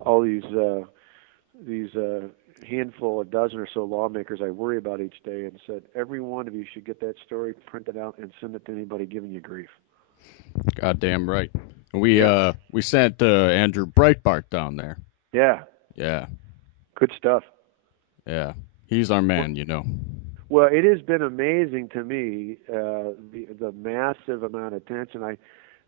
all these handful, a dozen or so lawmakers I worry about each day, and said every one of you should get that story printed out and send it to anybody giving you grief. Goddamn right. And Yep. we sent Andrew Breitbart down there. Yeah. Yeah, Good stuff. yeah. He's our Well, man, you know. well, it has been amazing to me the massive amount of attention.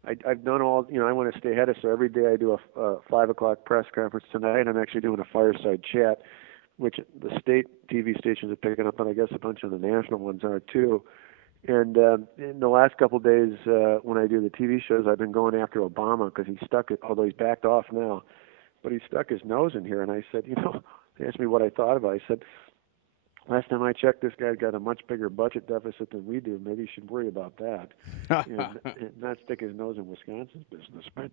I've done all, you know, I want to stay ahead of, so every day I do a 5 o'clock press conference. Tonight I'm actually doing a fireside chat, which the state TV stations are picking up, and I guess a bunch of the national ones are too. And in the last couple of days, when I do the TV shows, I've been going after Obama because he's stuck it, although he's backed off now, but he stuck his nose in here. And I said, you know, they asked me what I thought about it. I said, last time I checked, this guy's got a much bigger budget deficit than we do. Maybe he should worry about that, and not stick his nose in Wisconsin's business. But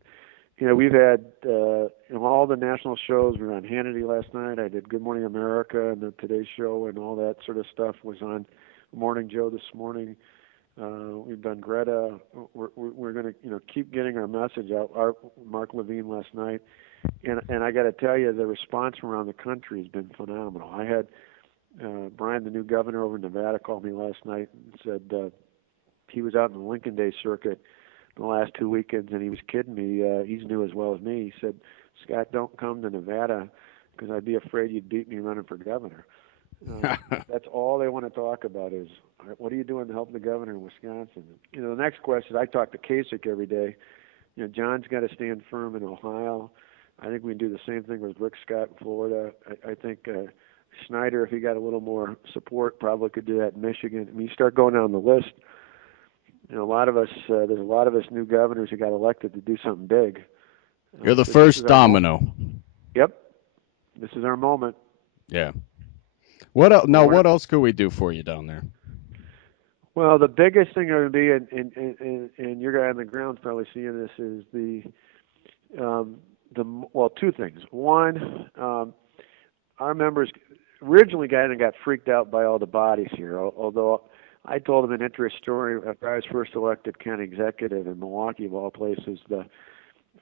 you know, we've had all the national shows. We were on Hannity last night. I did Good Morning America and the Today Show, and all that sort of stuff was on Morning Joe this morning. We've done Greta. We're going to keep getting our message out. Our Mark Levine last night, and I got to tell you, the response from around the country has been phenomenal. I had Brian, the new governor over in Nevada, called me last night and said he was out in the Lincoln Day circuit the last 2 weekends, and he was kidding me. He's new as well as me. He said, "Scott, don't come to Nevada because I'd be afraid you'd beat me running for governor." That's all they want to talk about is, what are you doing to help the governor in Wisconsin? You know, the next question, I talk to Kasich every day. You know, John's got to stand firm in Ohio. I think we can do the same thing with Rick Scott in Florida. I think Schneider, if he got a little more support, probably could do that in Michigan. I mean, you start going down the list. You know, a lot of us, there's a lot of us new governors who got elected to do something big. You're the This is first our moment. domino. Yep, this is our moment. Yeah. What else? But Now, we're what else could we do for you down there? well. The biggest thing going to be, and your guy on the ground's probably seeing this, is um, well, two things. One, our members originally got freaked out by all the bodies here. Although I told them an interesting story after I was first elected county executive in Milwaukee, of all places. The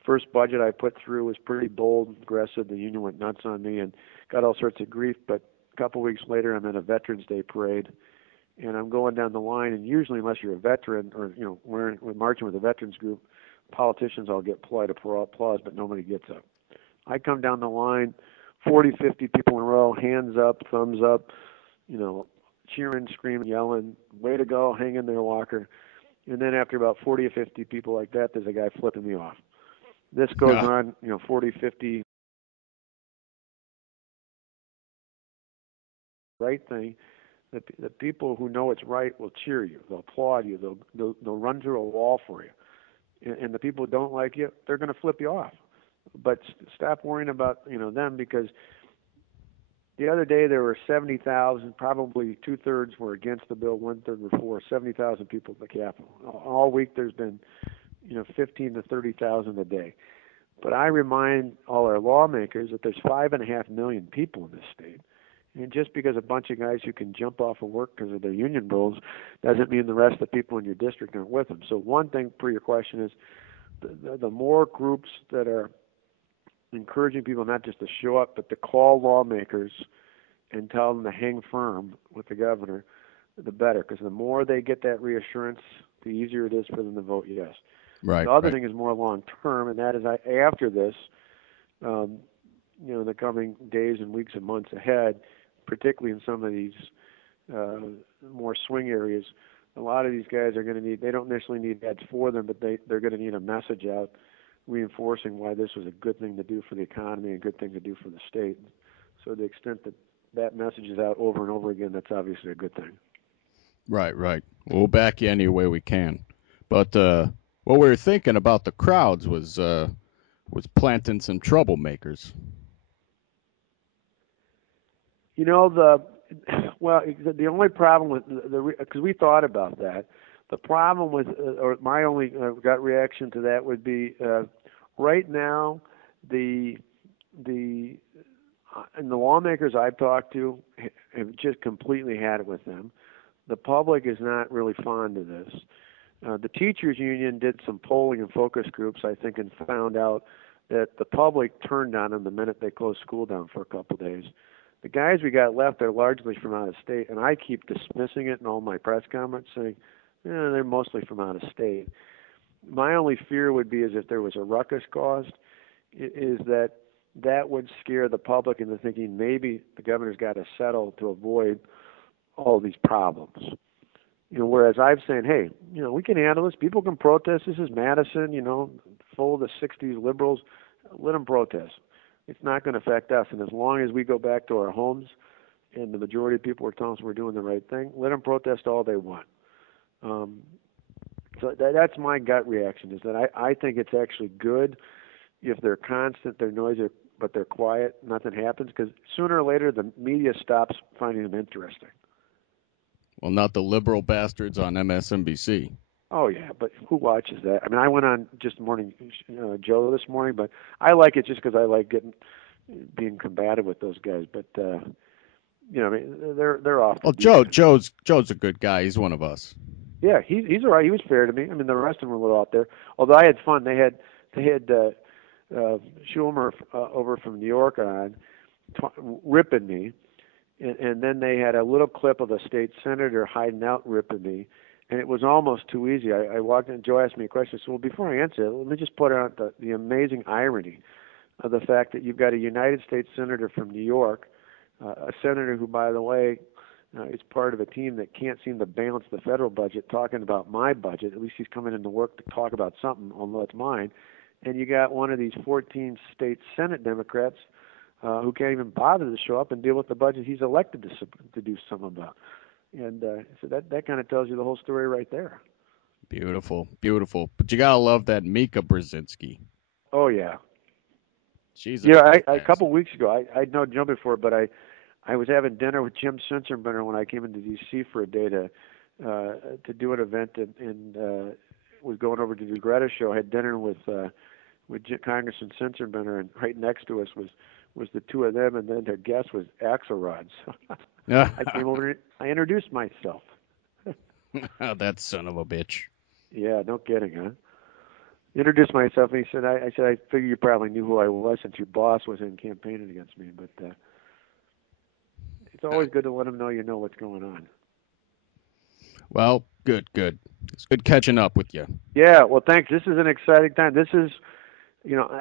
first budget I put through was pretty bold, aggressive. The union went nuts on me and got all sorts of grief. But a couple weeks later, I'm at a Veterans Day parade, and I'm going down the line. And usually, unless you're a veteran or we're marching with a veterans group, politicians all get polite applause, but nobody gets up. I come down the line, 40, 50 people in a row, hands up, thumbs up, you know, cheering, screaming, yelling, way to go, hang in there, Walker. And then after about 40 or 50 people like that, there's a guy flipping me off. This goes on, 40, 50, right thing. The people who know it's right will cheer you. They'll applaud you. They'll run through a wall for you. And the people who don't like you, they're going to flip you off. But stop worrying about them, because the other day there were 70,000, probably two-thirds were against the bill, one-third were for. 70,000 people at the Capitol. All week there's been 15 to 30,000 a day. But I remind all our lawmakers that there's 5.5 million people in this state. And just because a bunch of guys who can jump off of work because of their union bills doesn't mean the rest of the people in your district aren't with them. So one thing for your question is the more groups that are encouraging people not just to show up, but to call lawmakers and tell them to hang firm with the governor, the better. Because the more they get that reassurance, the easier it is for them to vote yes. Right, The other right. thing is more long term, and that is after this, in the coming days and weeks and months ahead, particularly in some of these more swing areas, a lot of these guys are going to need, they don't necessarily need ads for them, but they're going to need a message out reinforcing why this was a good thing to do for the economy and a good thing to do for the state. So to the extent that that message is out over and over again, that's obviously a good thing. Right, right. We'll back you any way we can. But what we were thinking about the crowds was planting some troublemakers. You know, the only problem with because we thought about that. The problem with, or my only gut reaction to that would be, right now, the the and the lawmakers I've talked to have just completely had it with them. The public is not really fond of this. The teachers union did some polling and focus groups, I think, and found out that the public turned on them the minute they closed school down for a couple of days. The guys we got left are largely from out of state, and I keep dismissing it in all my press comments, saying, they're mostly from out of state. My only fear would be is if there was a ruckus caused, is that would scare the public into thinking maybe the governor's got to settle to avoid all these problems. Whereas I'm saying, hey, we can handle this. People can protest. This is Madison, full of the 60s liberals. Let them protest. It's not going to affect us. And as long as we go back to our homes and the majority of people are telling us we're doing the right thing, let them protest all they want. So that's my gut reaction, is that I think it's actually good if they're constant, they're noisy, but they're quiet, nothing happens, because sooner or later the media stops finding them interesting. Well, not the liberal bastards on MSNBC. Oh, yeah, but who watches that? I mean, I went on just morning Joe this morning, but I like it just because I like being combative with those guys. But I mean, they're off. Well, Joe's a good guy. He's one of us. Yeah, he's all right. He was fair to me. I mean, the rest of them were a little out there. Although I had fun. They had Schumer over from New York on ripping me, and then they had a little clip of a state senator hiding out ripping me. And it was almost too easy. I walked in, and Joe asked me a question. I said, well, before I answer it, let me just put out the amazing irony of the fact that you've got a United States senator from New York, a senator who, by the way, is part of a team that can't seem to balance the federal budget, talking about my budget. At least he's coming into work to talk about something, although it's mine. And you got one of these 14 state Senate Democrats who can't even bother to show up and deal with the budget he's elected to do something about. And so that kind of tells you the whole story right there. Beautiful, beautiful. But you gotta love that Mika Brzezinski. Oh yeah. She's a couple of weeks ago, I'd known Joe before, but I was having dinner with Jim Sensenbrenner when I came into D.C. for a day to do an event, and was going over to do Greta's show. I had dinner with Congressman Sensenbrenner, and right next to us was the two of them, and then their guest was Axelrod. So I came over and I introduced myself. That son of a bitch. Yeah, no kidding, huh? Introduced myself, and he said, I said, I figure you probably knew who I was since your boss was in campaigning against me, but it's always good to let them know you know what's going on. Well, good. It's good catching up with you. Yeah, well, thanks. This is an exciting time. This is,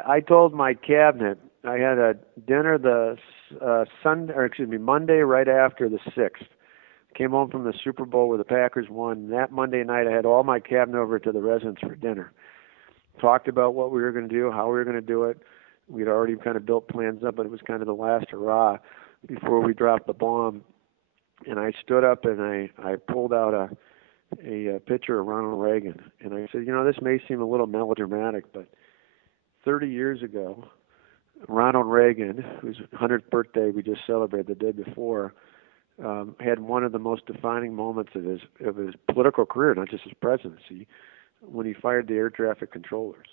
I told my cabinet, I had a dinner Monday right after the 6th. Came home from the Super Bowl where the Packers won. That Monday night, I had all my cabinet over to the residence for dinner. Talked about what we were going to do, how we were going to do it. We'd already kind of built plans up, but it was kind of the last hurrah before we dropped the bomb. And I stood up and I pulled out a picture of Ronald Reagan. And I said, this may seem a little melodramatic, but 30 years ago, Ronald Reagan, whose 100th birthday we just celebrated the day before, had one of the most defining moments of his political career, not just his presidency, when he fired the air traffic controllers.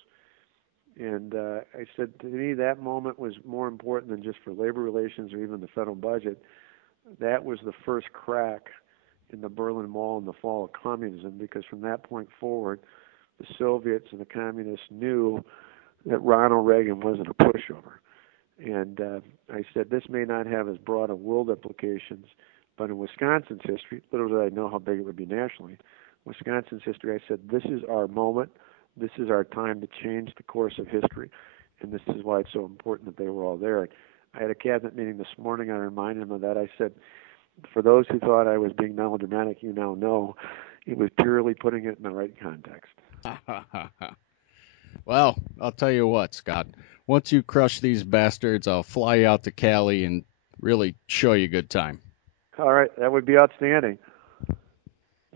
And I said, to me, that moment was more important than just for labor relations or even the federal budget. That was the first crack in the Berlin Wall and the fall of communism, because from that point forward, the Soviets and the communists knew that Ronald Reagan wasn't a pushover. And I said, this may not have as broad a world implications, but in Wisconsin's history, little did I know how big it would be nationally, Wisconsin's history, I said, this is our moment. This is our time to change the course of history. And this is why it's so important that they were all there. I had a cabinet meeting this morning. I reminded them of that. I said, for those who thought I was being melodramatic, you now know it was purely putting it in the right context. Well, I'll tell you what, Scott. Once you crush these bastards, I'll fly you out to Cali and really show you a good time. All right. That would be outstanding.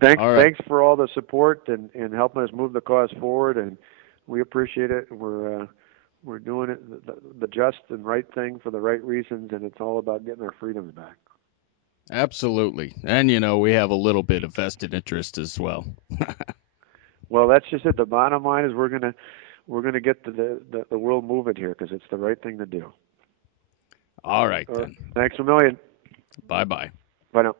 Thanks for all the support and helping us move the cause forward, and we appreciate it. We're doing it the just and right thing for the right reasons, and it's all about getting our freedoms back. Absolutely. And, we have a little bit of vested interest as well. Well, that's just it. The bottom line is we're gonna get the world moving here because it's the right thing to do. All right, then. Thanks a million. Bye-bye. Bye now.